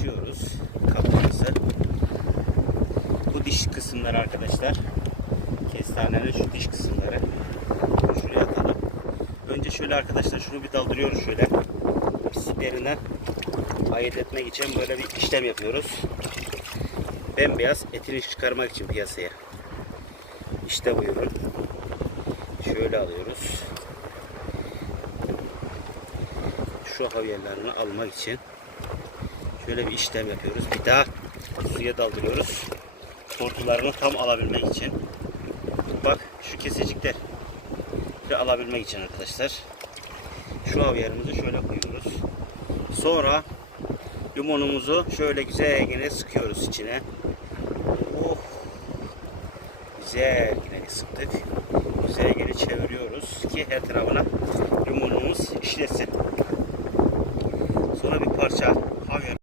açıyoruz kapağımızı. Bu diş kısımları arkadaşlar. Kestanenin şu diş kısımları. Şuraya atalım. Önce şöyle arkadaşlar şunu bir daldırıyoruz şöyle. Pislerinden ayırt etmek için böyle bir işlem yapıyoruz. Bembeyaz etini çıkarmak için piyasaya. İşte bu ürün. Şöyle alıyoruz. Şu havyarlarını almak için şöyle bir işlem yapıyoruz. Bir daha suya daldırıyoruz. Tortularını tam alabilmek için. Bak şu kesecikler de alabilmek için arkadaşlar. Şu havyarımızı şöyle koyuyoruz. Sonra limonumuzu şöyle güzel sıkıyoruz içine. Oh. Güzel yine sıktık. Güzel geri çeviriyoruz ki her tarafına limonumuz işlesin. Sonra bir parça havyar